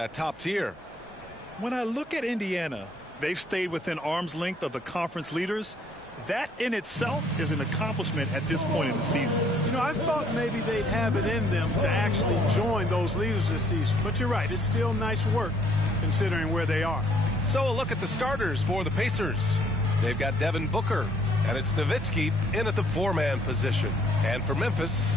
At top tier. When I look at Indiana, they've stayed within arm's length of the conference leaders. That in itself is an accomplishment at this point in the season. You know, I thought maybe they'd have it in them to actually join those leaders this season. But you're right, it's still nice work considering where they are. So a look at the starters for the Pacers. They've got Devin Booker, and it's Nowitzki in at the four-man position. And for Memphis,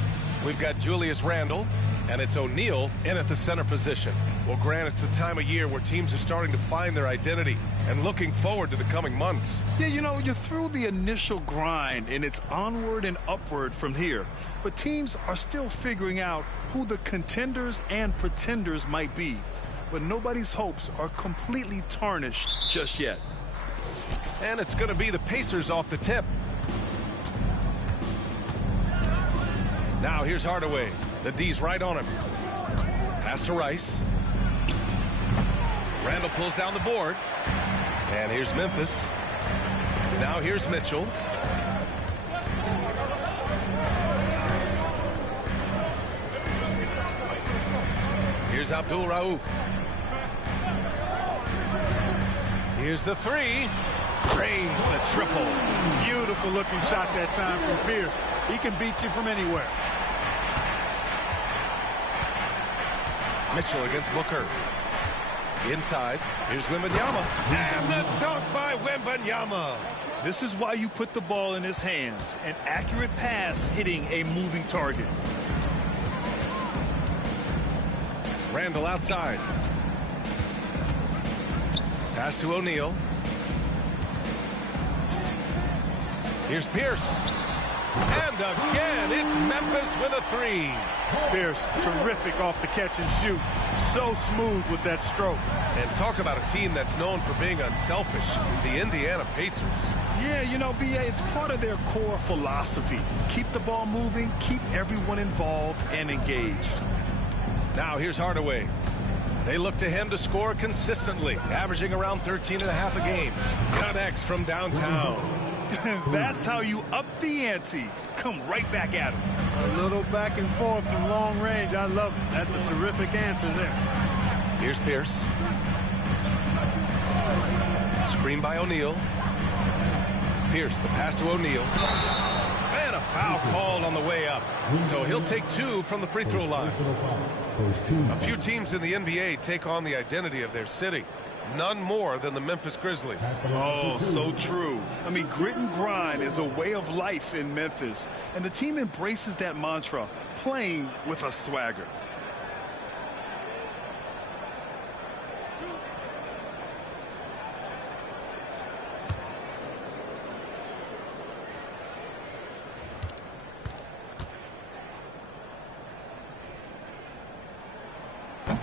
we've got Julius Randle, and it's O'Neal in at the center position. Well, Grant, it's the time of year where teams are starting to find their identity and looking forward to the coming months. Yeah, you know, you're through the initial grind, and it's onward and upward from here. But teams are still figuring out who the contenders and pretenders might be. But nobody's hopes are completely tarnished just yet. And it's going to be the Pacers off the tip. Now here's Hardaway. The D's right on him. Pass to Rice. Randall pulls down the board. And here's Memphis. Now here's Mitchell. Here's Abdul Rauf. Here's the three. Drains the triple. Beautiful looking shot that time from Pierce. He can beat you from anywhere. Mitchell against Booker. Inside, here's Wembanyama. And the dunk by Wembanyama. This is why you put the ball in his hands. An accurate pass hitting a moving target. Randall outside. Pass to O'Neal. Here's Pierce. And again, it's Memphis with a three. Pierce, terrific off the catch and shoot. So smooth with that stroke. And talk about a team that's known for being unselfish, the Indiana Pacers. Yeah, you know, B.A., it's part of their core philosophy. Keep the ball moving, keep everyone involved and engaged. Now here's Hardaway. They look to him to score consistently, averaging around 13.5 a game. Connects from downtown. That's how you up the ante. Come right back at him. A little back and forth from long range. I love it. That's a terrific answer there. Here's Pierce. Screen by O'Neal. Pierce, the pass to O'Neal. And a foul called on the way up. So he'll take two from the free throw line. A few teams in the NBA take on the identity of their city. None more than the Memphis Grizzlies. Oh, so true. I mean, grit and grind is a way of life in Memphis. And the team embraces that mantra, playing with a swagger.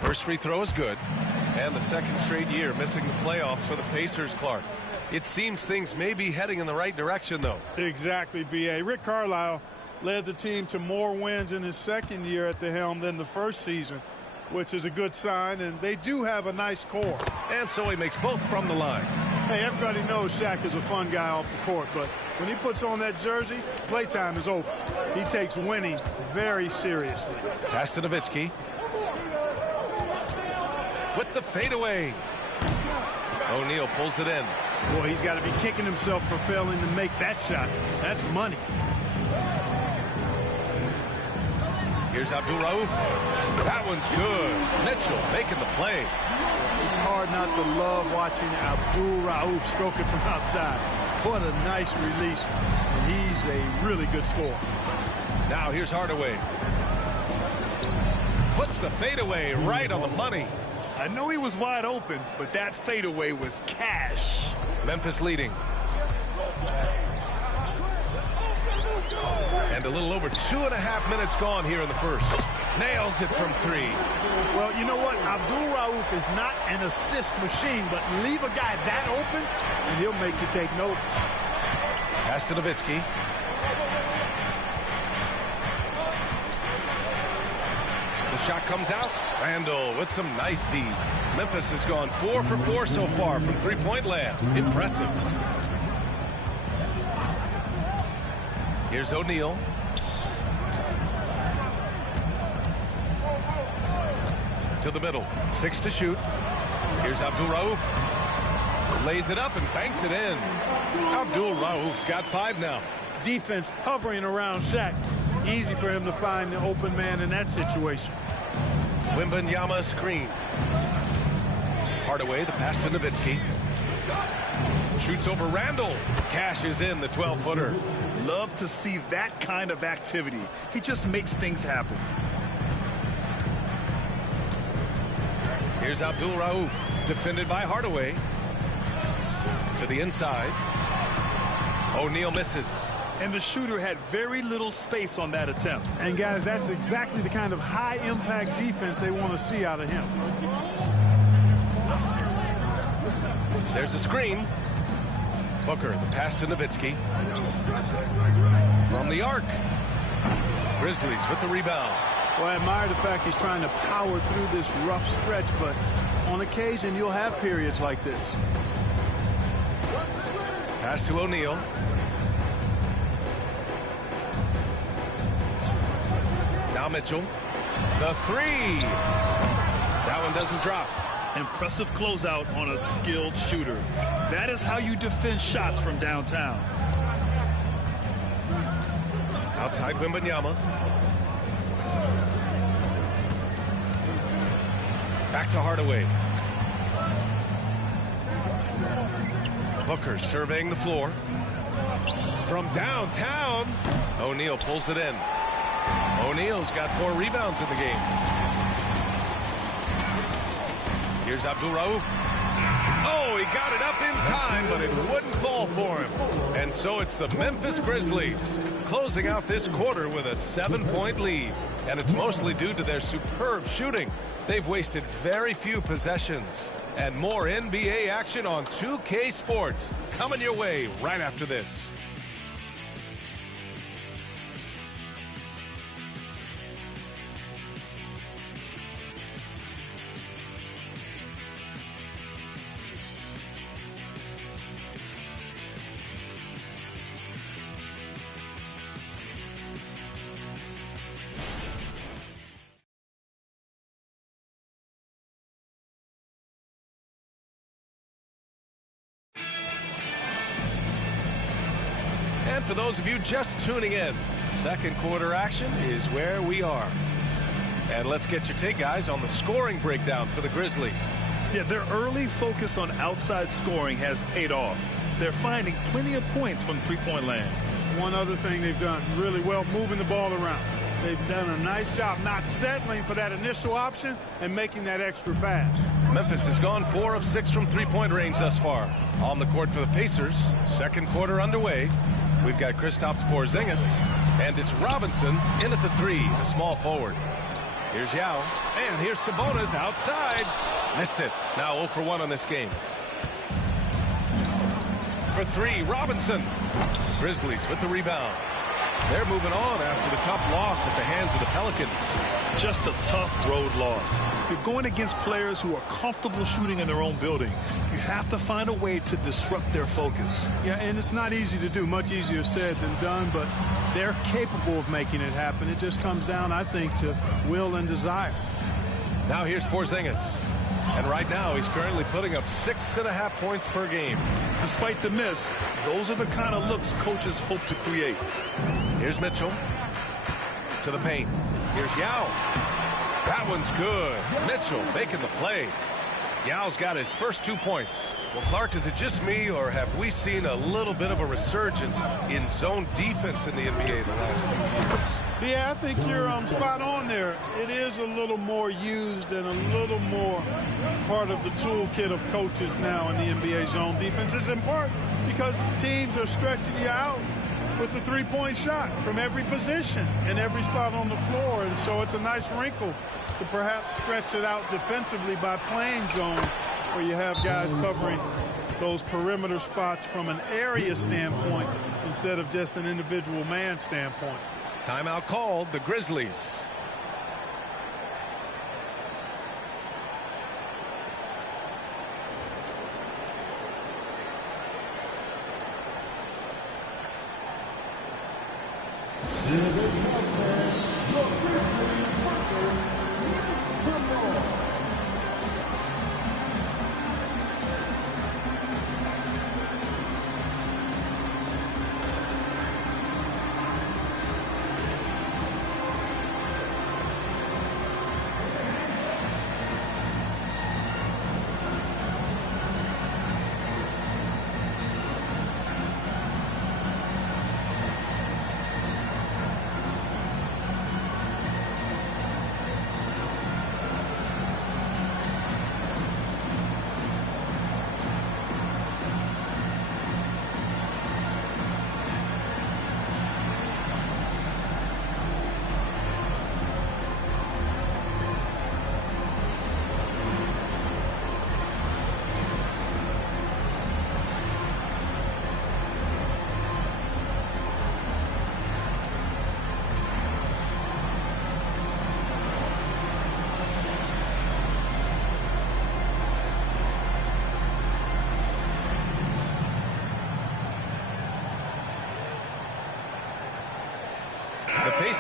First free throw is good. And the second straight year missing the playoffs for the Pacers, Clark. It seems things may be heading in the right direction, though. Exactly, B.A. Rick Carlisle led the team to more wins in his second year at the helm than the first season, which is a good sign, and they do have a nice core. And so he makes both from the line. Hey, everybody knows Shaq is a fun guy off the court, but when he puts on that jersey, playtime is over. He takes winning very seriously. Pass to Nowitzki. With the fadeaway. O'Neal pulls it in. Boy, he's got to be kicking himself for failing to make that shot. That's money. Here's Abdul Rauf. That one's good. Mitchell making the play. It's hard not to love watching Abdul Rauf stroke it from outside. What a nice release. And he's a really good scorer. Now here's Hardaway. Puts the fadeaway right on the money. I know he was wide open, but that fadeaway was cash. Memphis leading. And a little over 2.5 minutes gone here in the first. Nails it from three. Well, you know what? Abdul Rauf is not an assist machine, but leave a guy that open, and he'll make you take notice. Pass to Nowitzki. The shot comes out. Randall with some nice D. Memphis has gone 4 for 4 so far from three-point land. Impressive. Here's O'Neal. to the middle. 6 to shoot. Here's Abdul Rauf. Lays it up and banks it in. Abdul Rauf's got 5 now. Defense hovering around Shaq. Easy for him to find the open man in that situation. Wembanyama screen. Hardaway, the pass to Nowitzki. Shoots over Randall. Cashes in the 12-footer. Love to see that kind of activity. He just makes things happen. Here's Abdul Rauf, defended by Hardaway. To the inside. O'Neal misses. And the shooter had very little space on that attempt. And guys, that's exactly the kind of high-impact defense they want to see out of him. There's a screen. Booker, the pass to Nowitzki. From the arc. Grizzlies with the rebound. Well, I admire the fact he's trying to power through this rough stretch, but on occasion you'll have periods like this. Pass to O'Neal. Now Mitchell. The 3. That one doesn't drop. Impressive closeout on a skilled shooter. That is how you defend shots from downtown. Outside Wembanyama. Back to Hardaway. Booker surveying the floor. From downtown, O'Neal pulls it in. O'Neal's got 4 rebounds in the game. Here's Abdul Rauf. Oh, he got it up in time, but it wouldn't fall for him. And so it's the Memphis Grizzlies closing out this quarter with a 7-point lead. And it's mostly due to their superb shooting. They've wasted very few possessions. And more NBA action on 2K Sports coming your way right after this. And for those of you just tuning in, second quarter action is where we are. And let's get your take, guys, on the scoring breakdown for the Grizzlies. Yeah, their early focus on outside scoring has paid off. They're finding plenty of points from three-point land. One other thing they've done really well, moving the ball around. They've done a nice job not settling for that initial option and making that extra pass. Memphis has gone 4 of 6 from three-point range thus far. On the court for the Pacers, second quarter underway. We've got Kristaps Porzingis, and it's Robinson in at the 3, the small forward. Here's Yao, and here's Sabonis outside. Missed it. Now 0 for 1 on this game. For 3, Robinson. Grizzlies with the rebound. They're moving on after the tough loss at the hands of the Pelicans. Just a tough road loss. You're going against players who are comfortable shooting in their own building. You have to find a way to disrupt their focus. Yeah, and it's not easy to do. Much easier said than done, but they're capable of making it happen. It just comes down, I think, to will and desire. Now here's Porzingis. And right now, he's currently putting up 6.5 points per game. Despite the miss, those are the kind of looks coaches hope to create. Here's Mitchell to the paint. Here's Yao. That one's good. Mitchell making the play. Yao's got his first 2 points. Well, Clark, is it just me, or have we seen a little bit of a resurgence in zone defense in the NBA the last few years? Yeah, I think you're spot on there. It is a little more used and a little more part of the toolkit of coaches now in the NBA zone defense. It's in part because teams are stretching you out with the three-point shot from every position and every spot on the floor. And so it's a nice wrinkle to perhaps stretch it out defensively by playing zone, where you have guys covering those perimeter spots from an area standpoint instead of just an individual man standpoint. Timeout called, the Grizzlies.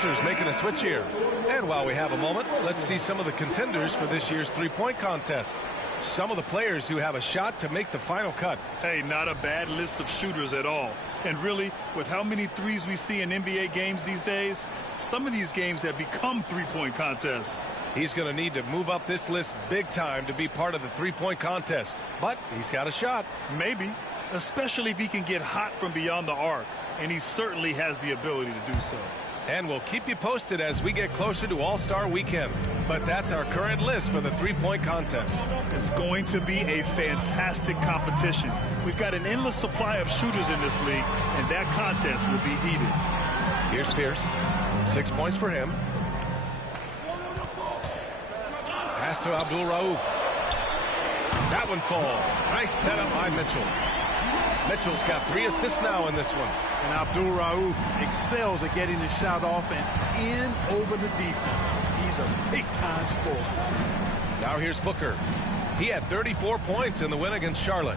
Pacers making a switch here. And while we have a moment, let's see some of the contenders for this year's three-point contest. Some of the players who have a shot to make the final cut. Hey, not a bad list of shooters at all. And really, with how many threes we see in NBA games these days, some of these games have become three-point contests. He's going to need to move up this list big time to be part of the three-point contest. But he's got a shot. Maybe, especially if he can get hot from beyond the arc. And he certainly has the ability to do so. And we'll keep you posted as we get closer to All-Star Weekend. But that's our current list for the three-point contest. It's going to be a fantastic competition. We've got an endless supply of shooters in this league, and that contest will be heated. Here's Pierce. 6 points for him. Pass to Abdul Rauf. That one falls. Nice setup by Mitchell. Mitchell's got 3 assists now in this one. And Abdul Rauf excels at getting his shot off and in over the defense. He's a big-time scorer. Now here's Booker. He had 34 points in the win against Charlotte.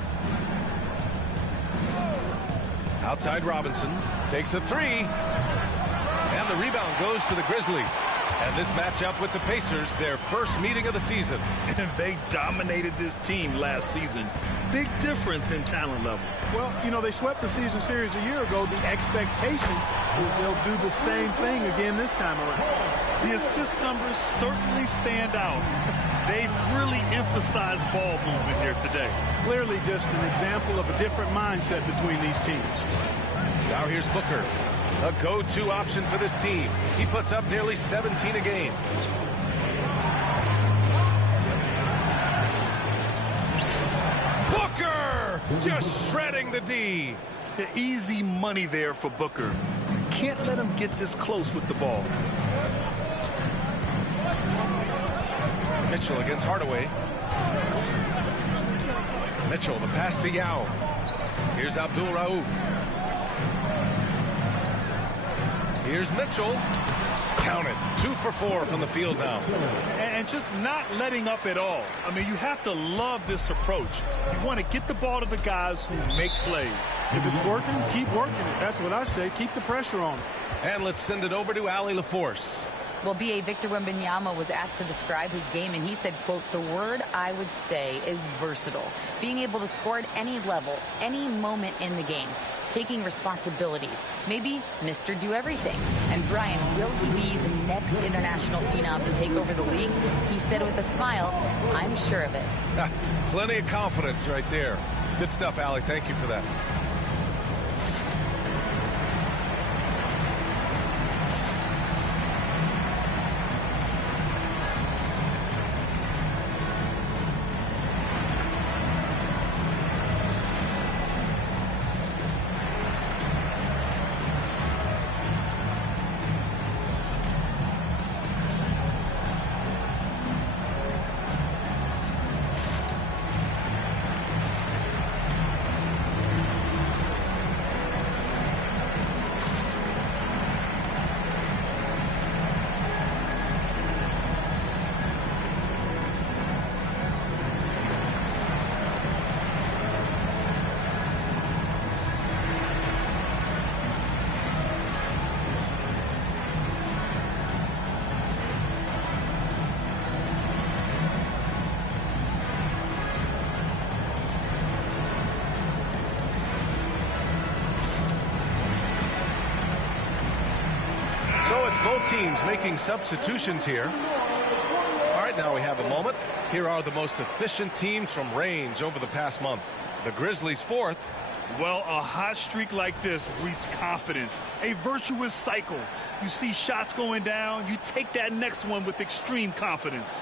Outside Robinson takes a 3. And the rebound goes to the Grizzlies. And this matchup with the Pacers, their first meeting of the season. And they dominated this team last season. Big difference in talent level. Well, you know, they swept the season series a year ago. The expectation is they'll do the same thing again this time around. The assist numbers certainly stand out. They've really emphasized ball movement here today. Clearly just an example of a different mindset between these teams. Now here's Booker. A go-to option for this team. He puts up nearly 17 a game. Booker! Just shredding the D. The easy money there for Booker. Can't let him get this close with the ball. Mitchell against Hardaway. Mitchell, the pass to Yao. Here's Abdul Rauf. Here's Mitchell. Count it. 2 for 4 from the field now. And just not letting up at all. I mean, you have to love this approach. You want to get the ball to the guys who make plays. If it's working, keep working it. That's what I say. Keep the pressure on it. And let's send it over to Allie LaForce. Well, B.A. Victor Wembanyama was asked to describe his game, and he said, quote, "The word I would say is versatile. Being able to score at any level, any moment in the game. Taking responsibilities. Maybe Mr. Do-Everything." And Brian, will he be the next international phenom to take over the league? He said with a smile, "I'm sure of it." Plenty of confidence right there. Good stuff, Allie. Thank you for that. So it's both teams making substitutions here. All right, now we have a moment. Here are the most efficient teams from range over the past month. The Grizzlies 4th. Well, a hot streak like this breeds confidence, a virtuous cycle. You see shots going down, you take that next one with extreme confidence.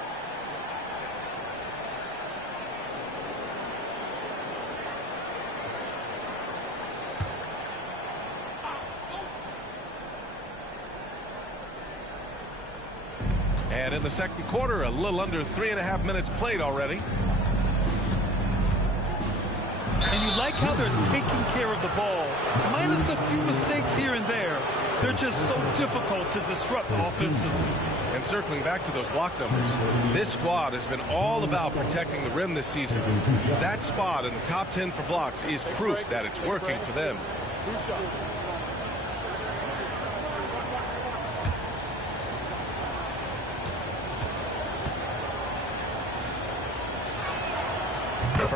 And in the second quarter, a little under 3.5 minutes played already. And you like how they're taking care of the ball. Minus a few mistakes here and there. They're just so difficult to disrupt offensively. And circling back to those block numbers, this squad has been all about protecting the rim this season. That spot in the top 10 for blocks is proof that it's working for them.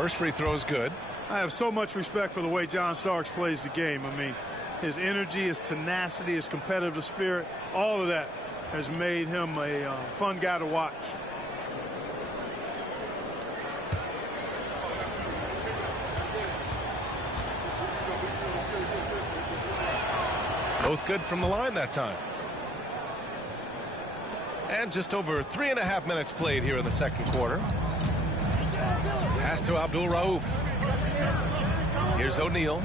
First free throw is good. I have so much respect for the way John Starks plays the game. I mean, his energy, his tenacity, his competitive spirit, all of that has made him a fun guy to watch. Both good from the line that time. And just over 3.5 minutes played here in the second quarter. Pass to Abdul Rauf. Here's O'Neal.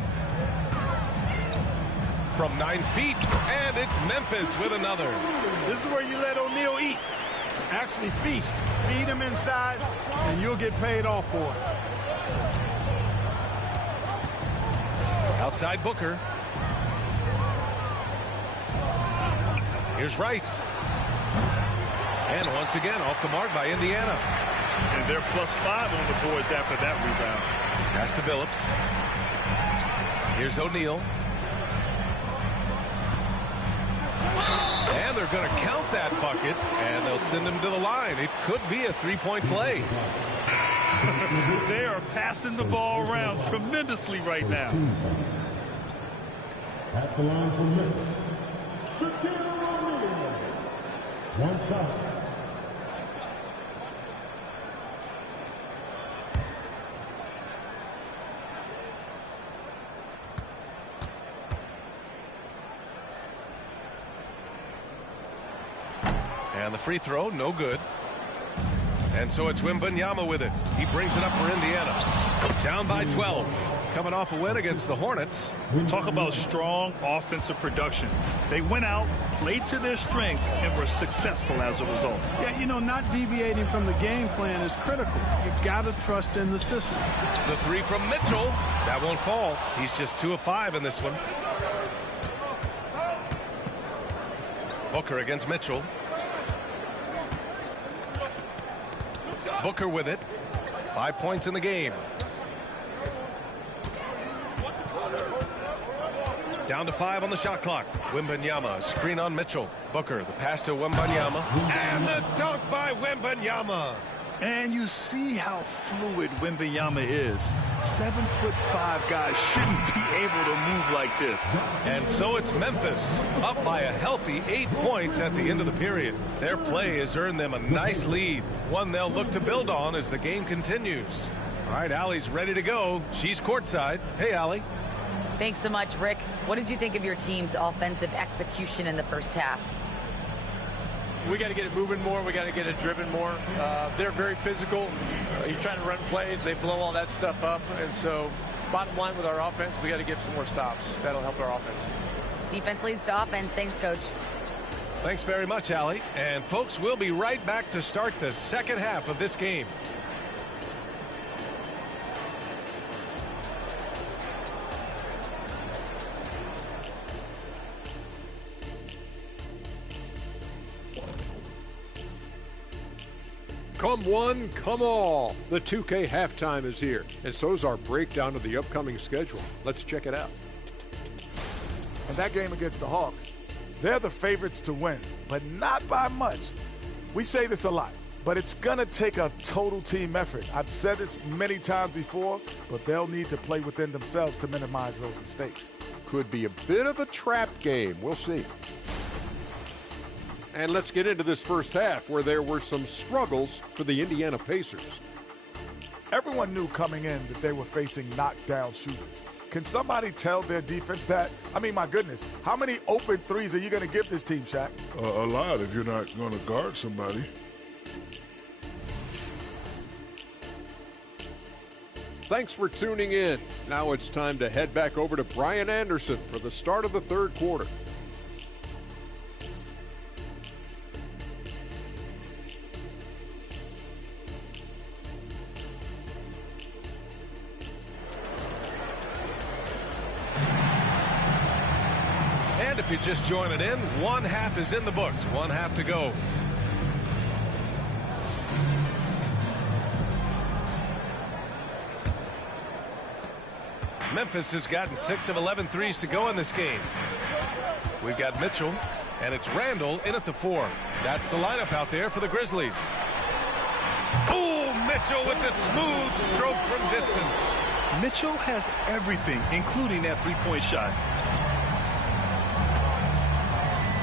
From 9 feet, and it's Memphis with another. This is where you let O'Neal eat. Actually feast. Feed him inside, and you'll get paid off for it. Outside Booker. Here's Rice. And once again, off the mark by Indiana. And they're +5 on the boards after that rebound. Pass to Billups. Here's O'Neal. And they're going to count that bucket, and they'll send him to the line. It could be a three-point play. They are passing the ball around tremendously right now. At the line for Memphis, one side. And the free throw, no good. And so it's Wembanyama with it. He brings it up for Indiana. Down by 12. Coming off a win against the Hornets. Talk about strong offensive production. They went out, played to their strengths, and were successful as a result. Yeah, you know, not deviating from the game plan is critical. You got to trust in the system. The three from Mitchell. That won't fall. He's just 2 of 5 in this one. Booker against Mitchell. Booker with it. 5 points in the game. Down to 5 on the shot clock. Wembanyama, screen on Mitchell. Booker, the pass to Wembanyama. And the dunk by Wembanyama. And you see how fluid Wembanyama is. 7'5" guys shouldn't be able to move like this. And so it's Memphis, up by a healthy 8 points at the end of the period. Their play has earned them a nice lead, one they'll look to build on as the game continues. All right, Allie's ready to go. She's courtside. Hey, Allie. Thanks so much, Rick. What did you think of your team's offensive execution in the first half? We got to get it moving more. We got to get it driven more. They're very physical. You're trying to run plays. They blow all that stuff up. And so bottom line with our offense, we got to get some more stops. That'll help our offense. Defense leads to offense. Thanks, Coach. Thanks very much, Allie. And folks, we'll be right back to start the second half of this game. Come one, come all. The 2K halftime is here, and so's our breakdown of the upcoming schedule. Let's check it out. And that game against the Hawks, they're the favorites to win, but not by much. We say this a lot, but it's going to take a total team effort. I've said this many times before, but they'll need to play within themselves to minimize those mistakes. Could be a bit of a trap game. We'll see. And let's get into this first half where there were some struggles for the Indiana Pacers. Everyone knew coming in that they were facing knockdown shooters. Can somebody tell their defense that? I mean, my goodness, how many open threes are you going to give this team, Shaq? A lot if you're not going to guard somebody. Thanks for tuning in. Now it's time to head back over to Brian Anderson for the start of the third quarter. If you're just joining in, one half is in the books, one half to go. Memphis has gotten 6 of 11 threes to go in this game. We've got Mitchell, and it's Randall in at the 4. That's the lineup out there for the Grizzlies. Oh, Mitchell with the smooth stroke from distance. Mitchell has everything, including that three-point shot.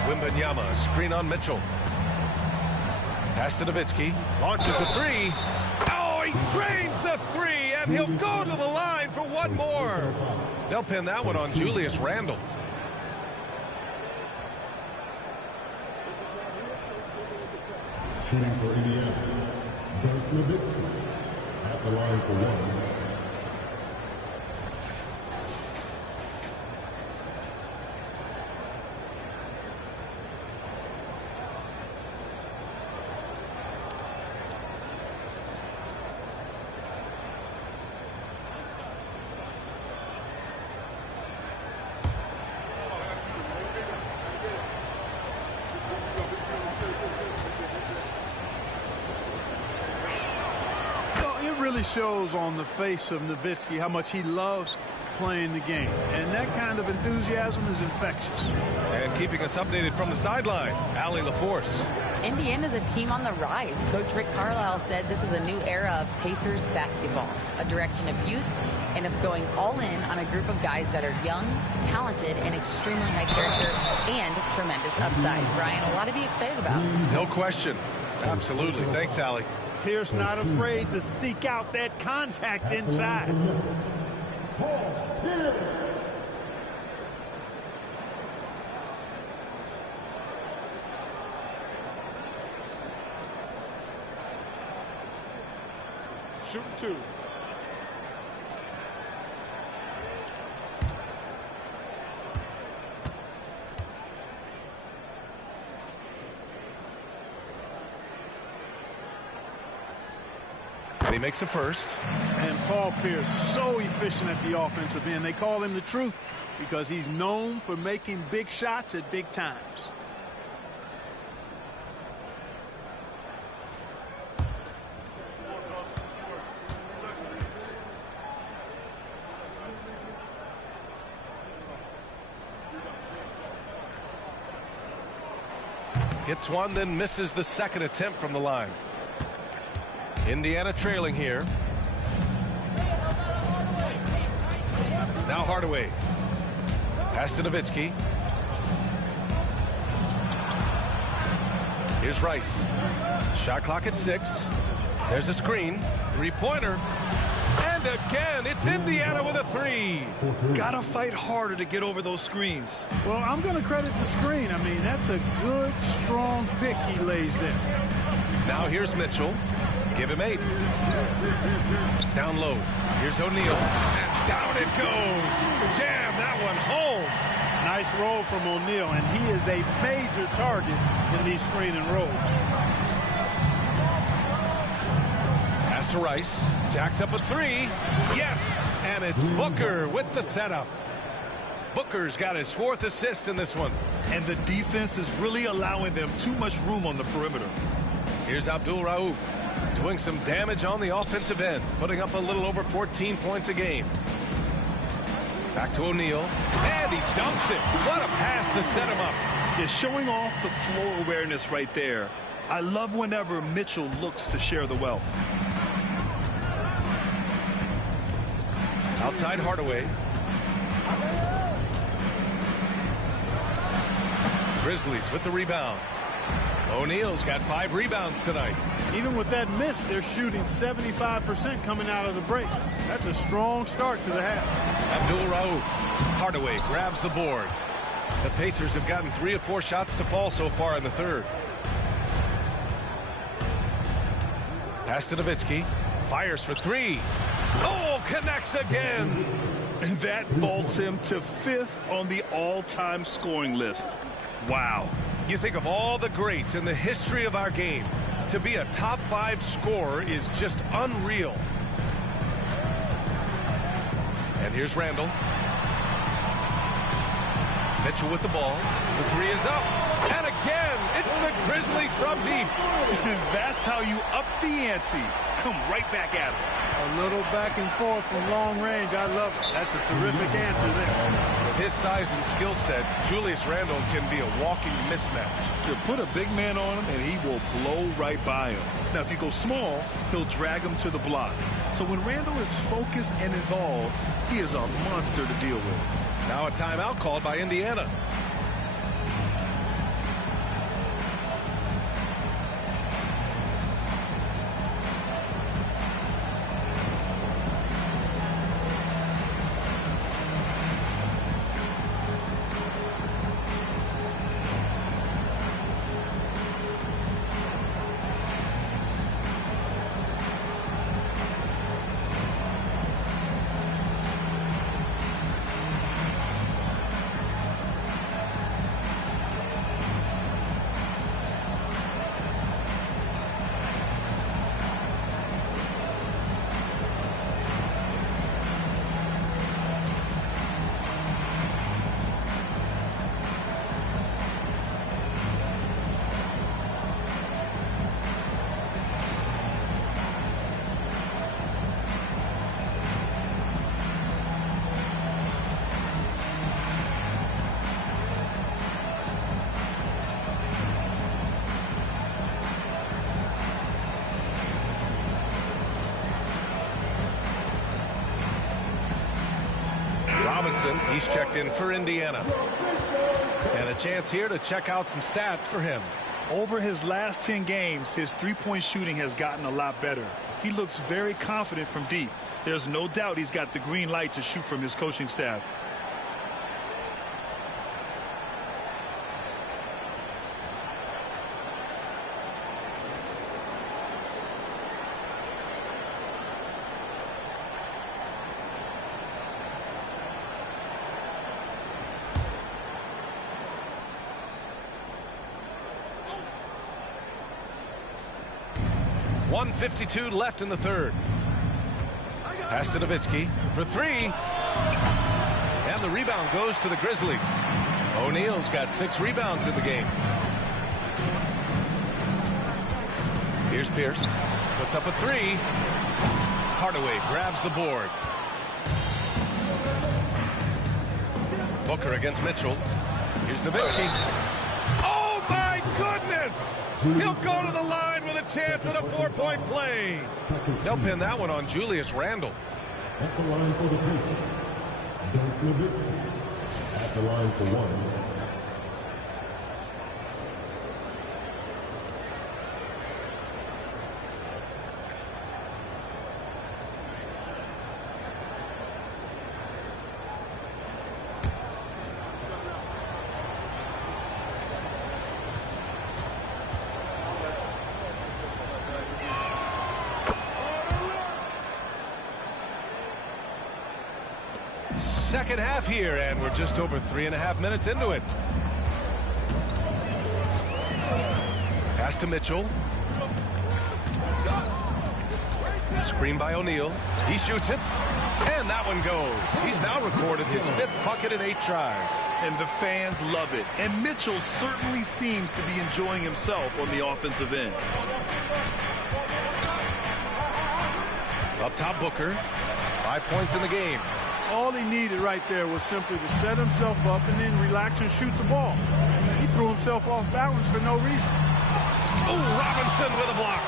Wembanyama, screen on Mitchell. Pass to Nowitzki. Launches a three. Oh, he drains the three, and he'll go to the line for one more. They'll pin that one on Julius Randle. Shooting for Indiana, Dirk Nowitzki at the line for one. Really shows on the face of Nowitzki how much he loves playing the game, and that kind of enthusiasm is infectious. And keeping us updated from the sideline, Allie LaForce. Indiana's a team on the rise. Coach Rick Carlisle said this is a new era of Pacers basketball, a direction of youth and of going all in on a group of guys that are young, talented, and extremely high character and tremendous upside. Brian, a lot to be excited about. No question. Absolutely. Thanks, Allie. Pierce not afraid to seek out that contact inside. Shooting two. He makes a first. And Paul Pierce, so efficient at the offensive end. They call him the truth because he's known for making big shots at big times. Hits one, then misses the second attempt from the line. Indiana trailing here. Now Hardaway. Pass to Nowitzki. Here's Rice. Shot clock at 6. There's a screen. Three-pointer. And again, it's Indiana with a three. Gotta fight harder to get over those screens. Well, I'm going to credit the screen. I mean, that's a good, strong pick he lays there. Now here's Mitchell. Give him 8. Down low. Here's O'Neal. And down it goes. Jam that one home. Nice roll from O'Neal, and he is a major target in these screen and rolls. Pass to Rice. Jacks up a 3. Yes. And it's Booker with the setup. Booker's got his 4th assist in this one. And the defense is really allowing them too much room on the perimeter. Here's Abdul Rauf. Doing some damage on the offensive end, putting up a little over 14 points a game. Back to O'Neal, and he dunks it. What a pass to set him up. They're showing off the floor awareness right there. I love whenever Mitchell looks to share the wealth. Outside Hardaway. Grizzlies with the rebound. O'Neal's got 5 rebounds tonight. Even with that miss, they're shooting 75% coming out of the break. That's a strong start to the half. Abdul Rauf. Hardaway grabs the board. The Pacers have gotten 3 of 4 shots to fall so far in the third. Pass to Nowitzki. Fires for 3. Oh, connects again. And that vaults him to 5th on the all-time scoring list. Wow. You think of all the greats in the history of our game. To be a top 5 scorer is just unreal. And here's Randle. Mitchell with the ball. The 3 is up. And again, it's the Grizzlies from deep. That's how you up the ante. Come right back at him. A little back and forth from long range. I love it. That's a terrific answer there. With his size and skill set, Julius Randle can be a walking mismatch. You put a big man on him, and he will blow right by him. Now, if you go small, he'll drag him to the block. So when Randle is focused and involved, he is a monster to deal with. Now a timeout called by Indiana. He's checked in for Indiana. And a chance here to check out some stats for him. Over his last 10 games, his three-point shooting has gotten a lot better. He looks very confident from deep. There's no doubt he's got the green light to shoot from his coaching staff. .152 left in the third. Pass to Nowitzki for three. And the rebound goes to the Grizzlies. O'Neal's got 6 rebounds in the game. Here's Pierce. Puts up a three. Hardaway grabs the board. Booker against Mitchell. Here's Nowitzki. Oh, my goodness! He'll go to the line with a chance at a 4-point play. They'll pin that one on Julius Randle. At the line for the Pacers, Nowitzki. At the line for one. Second half here, and we're just over 3.5 minutes into it. Pass to Mitchell. Screen by O'Neal. He shoots it, and that one goes. He's now recorded his 5th bucket in 8 tries. And the fans love it. And Mitchell certainly seems to be enjoying himself on the offensive end. Up top, Booker. 5 points in the game. All he needed right there was simply to set himself up and then relax and shoot the ball. He threw himself off balance for no reason. Oh, Robinson with a block.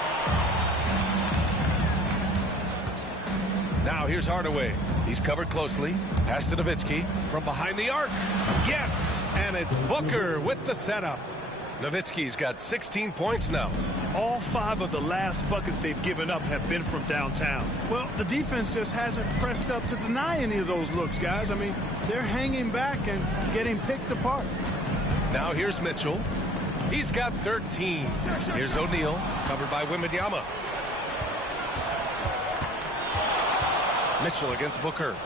Now here's Hardaway. He's covered closely. Pass to Nowitzki from behind the arc. Yes, and it's Booker with the setup. Nowitzki's got 16 points now. All 5 of the last buckets they've given up have been from downtown. Well, the defense just hasn't pressed up to deny any of those looks, guys. I mean, they're hanging back and getting picked apart. Now here's Mitchell. He's got 13. Here's O'Neal, covered by Wembanyama. Mitchell against Booker.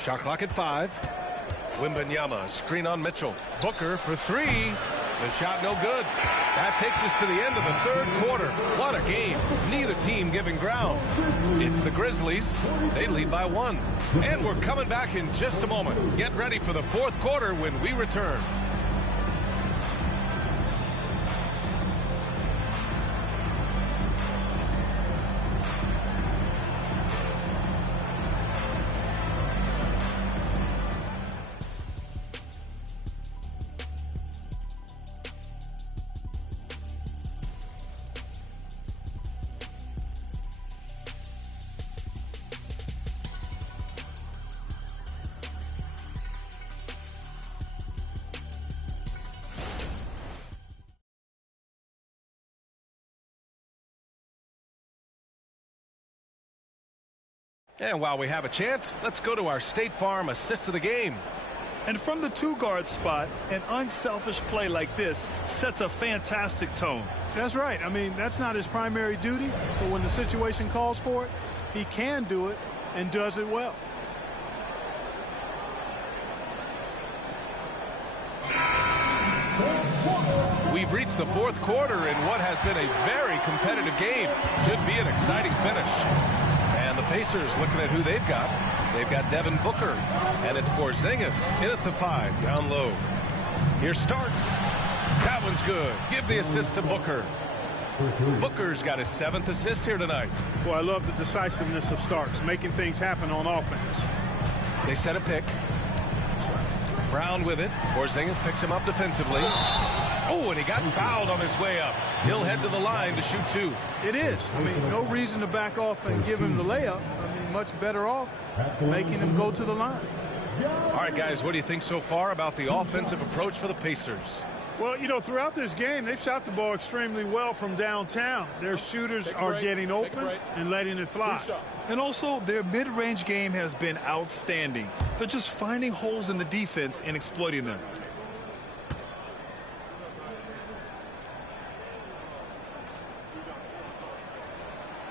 Shot clock at 5. Wembanyama, screen on Mitchell. Booker for 3. The shot no good. That takes us to the end of the third quarter. What a game. Neither team giving ground. It's the Grizzlies. They lead by 1. And we're coming back in just a moment. Get ready for the fourth quarter when we return. And while we have a chance, let's go to our State Farm assist of the game. And from the 2-guard spot, an unselfish play like this sets a fantastic tone. That's right. I mean, that's not his primary duty, but when the situation calls for it, he can do it and does it well. We've reached the fourth quarter in what has been a very competitive game. Should be an exciting finish. And the Pacers looking at who they've got. They've got Devin Booker, and it's Porzingis in at the 5, down low. Here Starks. That one's good. Give the assist to Booker. Booker's got his 7th assist here tonight. Boy, I love the decisiveness of Starks, making things happen on offense. They set a pick. Brown with it. Porzingis picks him up defensively. Oh, and he got fouled on his way up. He'll head to the line to shoot 2. It is. I mean, no reason to back off and give him the layup. I mean, much better off making him go to the line. All right, guys, what do you think so far about the offensive approach for the Pacers? Well, you know, throughout this game, they've shot the ball extremely well from downtown. Their shooters are getting open and letting it fly. And also, their mid-range game has been outstanding. They're just finding holes in the defense and exploiting them.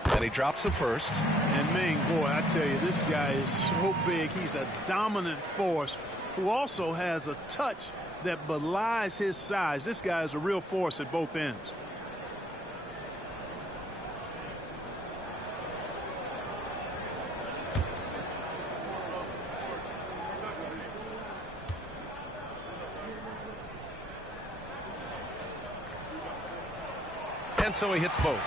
And he drops the first. And Ming, boy, I tell you, this guy is so big. He's a dominant force who also has a touch that belies his size. This guy is a real force at both ends. And so he hits both.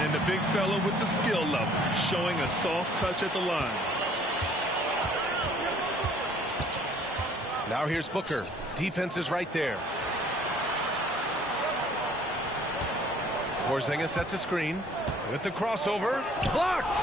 And the big fella with the skill level, showing a soft touch at the line. Now here's Booker. Defense is right there. Porzingis sets a screen with the crossover. Blocked!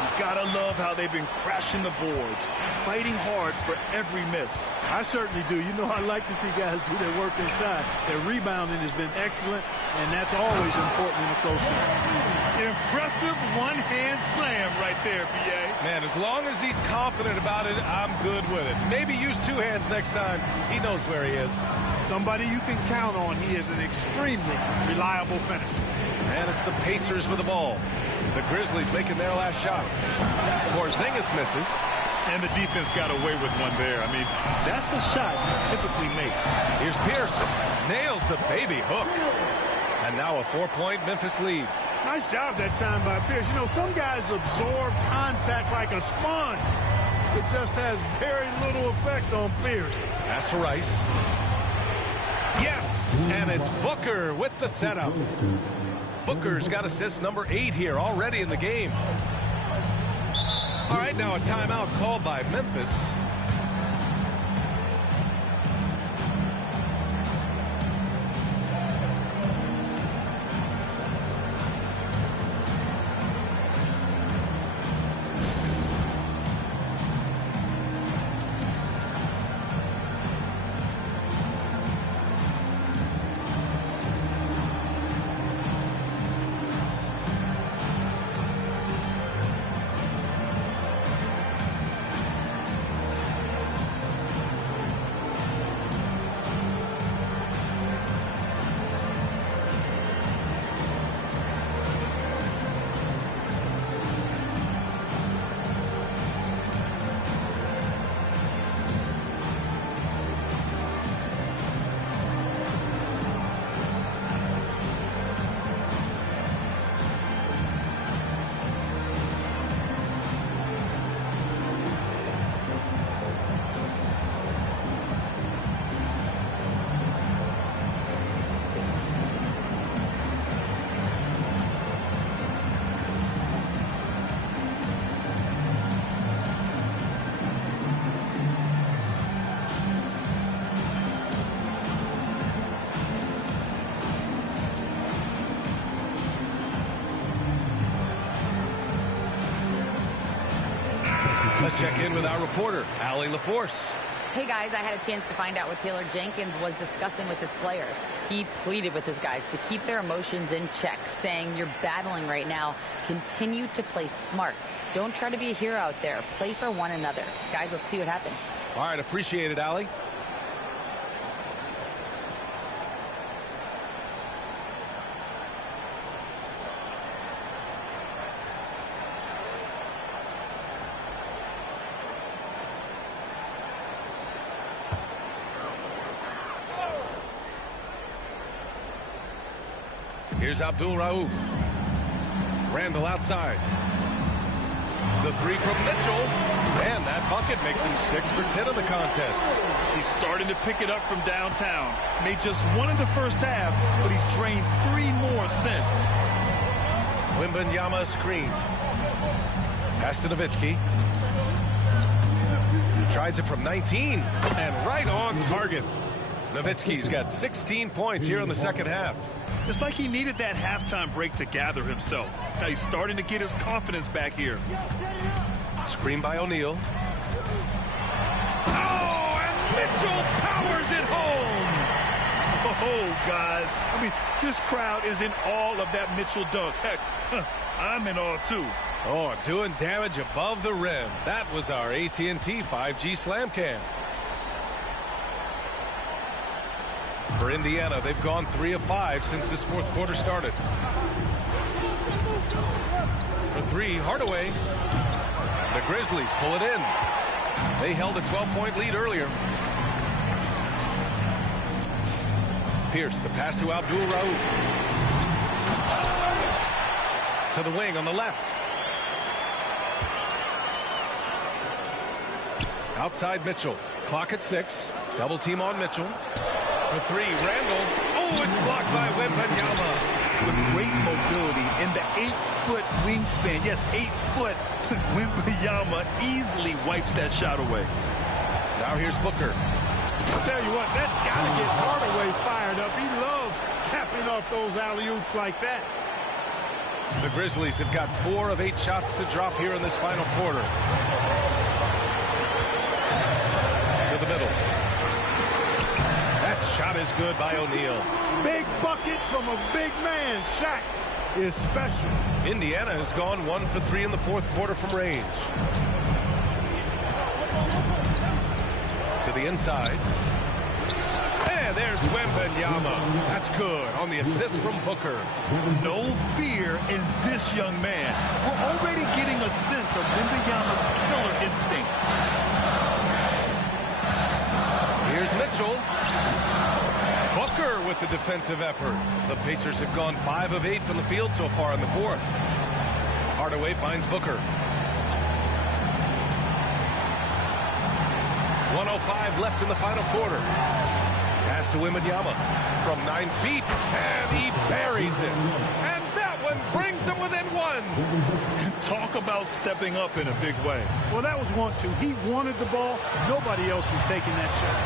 You gotta love how they've been crashing the boards, fighting hard for every miss. I certainly do. You know, I like to see guys do their work inside. Their rebounding has been excellent, and that's always important in a close game. Impressive one-hand slam right there, B.A. Man, as long as he's confident about it, I'm good with it. Maybe use 2 hands next time. He knows where he is. Somebody you can count on. He is an extremely reliable finisher. And it's the Pacers with the ball. The Grizzlies making their last shot. Porzingis misses. And the defense got away with one there. I mean, that's a shot he typically makes. Here's Pierce. Nails the baby hook. And now a 4-point Memphis lead. Nice job that time by Pierce. You know, some guys absorb contact like a sponge. It just has very little effect on Pierce. Pass to Rice. Yes! And it's Booker with the setup. Booker's got assist number 8 here already in the game. All right, now a timeout called by Memphis. Let's check in with our reporter, Allie LaForce. Hey guys, I had a chance to find out what Taylor Jenkins was discussing with his players. He pleaded with his guys to keep their emotions in check, saying, you're battling right now. Continue to play smart. Don't try to be a hero out there. Play for one another. Guys, let's see what happens. All right, appreciate it, Allie. Here's Abdul Rauf. Randall outside. The three from Mitchell. And that bucket makes him 6 for 10 in the contest. He's starting to pick it up from downtown. Made just one in the first half, but he's drained 3 more since. Wembanyama screen. Pass to Nowitzki. Tries it from 19. And right on target. Nowitzki's got 16 points here in the second half. It's like he needed that halftime break to gather himself. Now he's starting to get his confidence back here. Screen by O'Neal. Oh, and Mitchell powers it home. Oh, guys. I mean, this crowd is in awe of that Mitchell dunk. Heck, I'm in awe, too. Oh, doing damage above the rim. That was our AT&T 5G Slam Cam. For Indiana, they've gone 3 of 5 since this fourth quarter started. For 3, Hardaway. The Grizzlies pull it in. They held a 12-point lead earlier. Pierce, the pass to Abdul Rauf. To the wing on the left. Outside Mitchell. Clock at 6. Double team on Mitchell. For 3, Randall. Oh, it's blocked by Wembanyama. With great mobility in the 8-foot wingspan. Yes, 8 foot. Wembanyama easily wipes that shot away. Now here's Booker. I'll tell you what, that's got to get Hardaway fired up. He loves capping off those alley-oops like that. The Grizzlies have got 4 of 8 shots to drop here in this final quarter. To the middle. That shot is good by O'Neal. Big bucket from a big man. Shaq is special. Indiana has gone 1 for 3 in the fourth quarter from range. To the inside. And there's Wembanyama. That's good on the assist from Booker. No fear in this young man. We're already getting a sense of Wembanyama's killer instinct. Here's Mitchell. Booker with the defensive effort. The Pacers have gone 5 of 8 from the field so far in the fourth. Hardaway finds Booker. 1:05 left in the final quarter. Pass to Wembanyama from 9 feet, and he buries it. And that one brings him within 1. Talk about stepping up in a big way. Well, that was 1-2. He wanted the ball. Nobody else was taking that shot.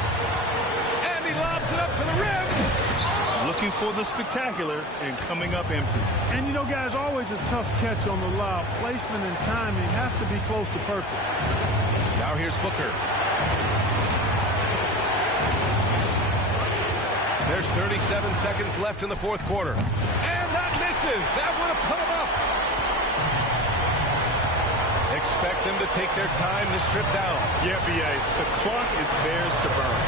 And he lobs it up to the rim. Looking for the spectacular and coming up empty. And, you know, guys, always a tough catch on the lob. Placement and timing have to be close to perfect. Now here's Booker. There's 37 seconds left in the fourth quarter. And that misses. That would have put him up. Expect them to take their time this trip down. Yeah, B.A. The clock is theirs to burn.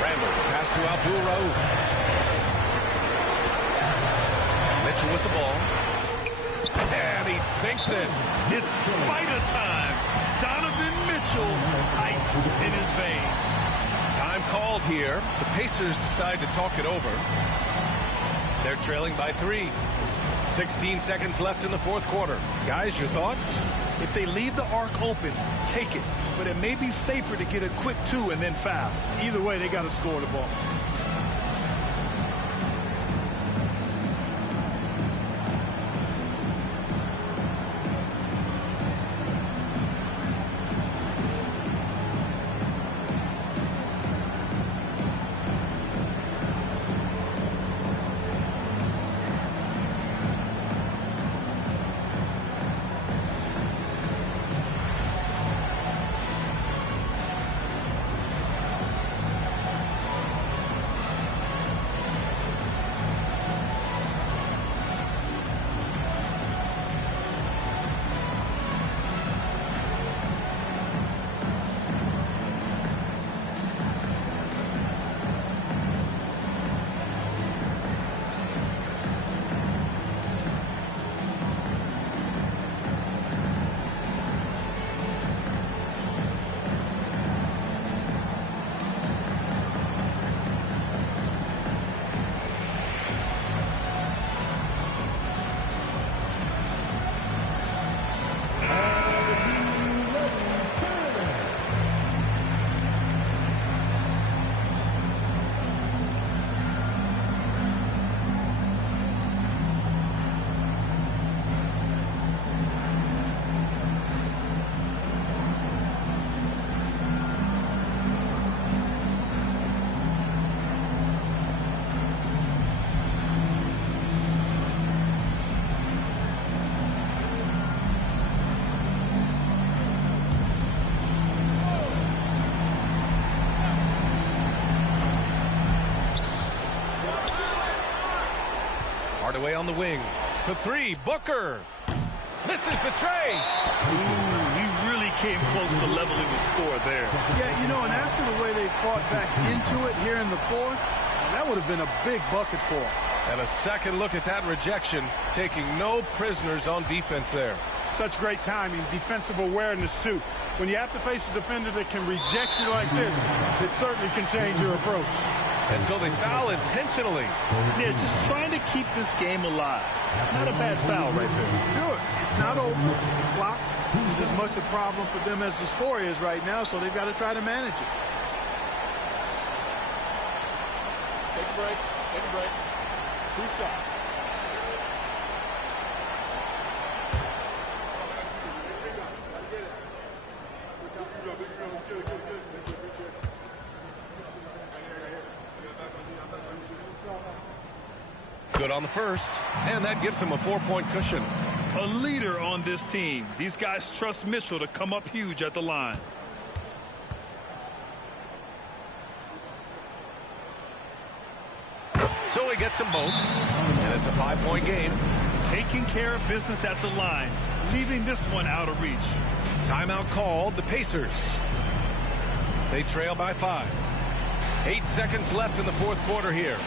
Randall, pass to Abdul Rauf. Mitchell with the ball. And he sinks it. It's spider time. Donovan Mitchell, ice in his veins. Time called here. The Pacers decide to talk it over. They're trailing by 3. 16 seconds left in the fourth quarter. Guys, your thoughts? If they leave the arc open, take it. But it may be safer to get a quick 2 and then foul. Either way, they got to score the ball. away on the wing. For three, Booker. Misses the tray. Ooh, he really came close to leveling the score there. Yeah, you know, and after the way they fought back into it here in the fourth, that would have been a big bucket for them. And a second look at that rejection, taking no prisoners on defense there. Such great timing, defensive awareness, too. When you have to face a defender that can reject you like this, it certainly can change your approach. And so they foul intentionally. Yeah, just trying to keep this game alive. Not a bad foul right there. Sure, it's not over. The clock is as much a problem for them as the score is right now, so they've got to try to manage it. Take a break. Take a break. 2 shots. Good on the first, and that gives him a 4-point cushion. A leader on this team. These guys trust Mitchell to come up huge at the line. So he gets them both, and it's a 5-point game. Taking care of business at the line, leaving this one out of reach. Timeout called, the Pacers. They trail by 5. 8 seconds left in the fourth quarter here.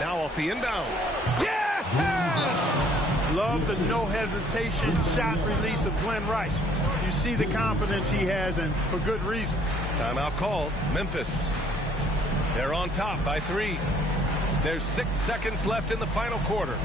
Now off the inbound. Yeah! Love the no hesitation shot release of Glenn Rice. You see the confidence he has, and for good reason. Timeout called. Memphis. They're on top by 3. There's 6 seconds left in the final quarter.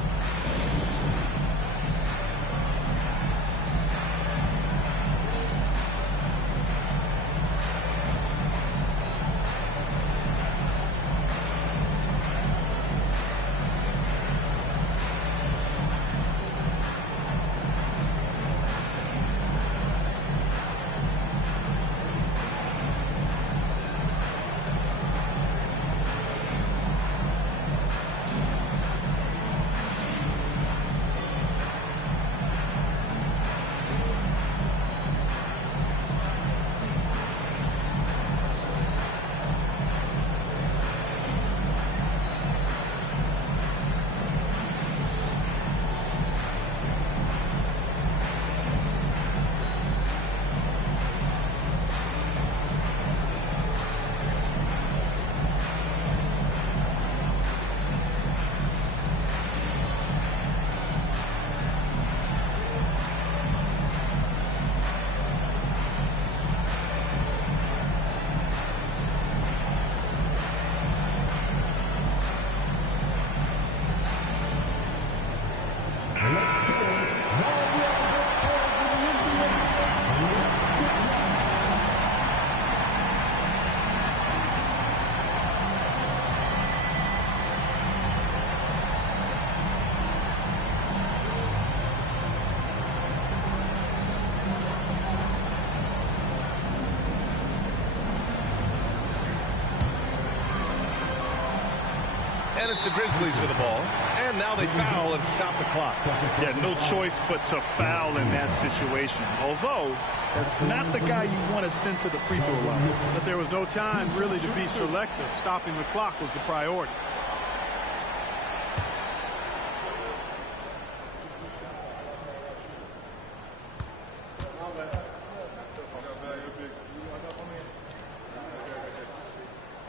And it's the Grizzlies with the ball. And now they foul and stop the clock. Yeah, no choice but to foul in that situation. Although, that's not the guy you want to send to the free throw line. But there was no time really to be selective. Stopping the clock was the priority.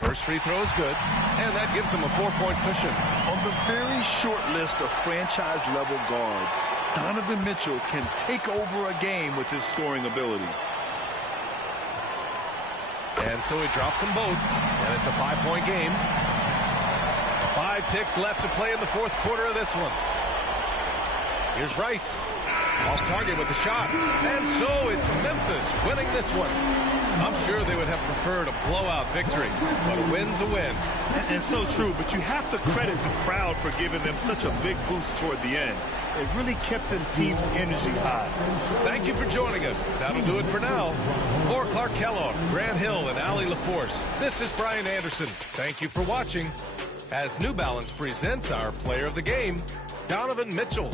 First free throw is good, and that gives him a 4-point cushion. On the very short list of franchise-level guards, Donovan Mitchell can take over a game with his scoring ability. And so he drops them both, and it's a 5-point game. 5 ticks left to play in the fourth quarter of this one. Here's Rice. Off target with the shot. And so it's Memphis winning this one. I'm sure they would have preferred a blowout victory, but a win's a win. And so true, but you have to credit the crowd for giving them such a big boost toward the end. It really kept this team's energy high. Thank you for joining us. That'll do it for now. For Clark Kellogg, Grant Hill, and Allie LaForce, this is Brian Anderson. Thank you for watching as New Balance presents our player of the game, Donovan Mitchell.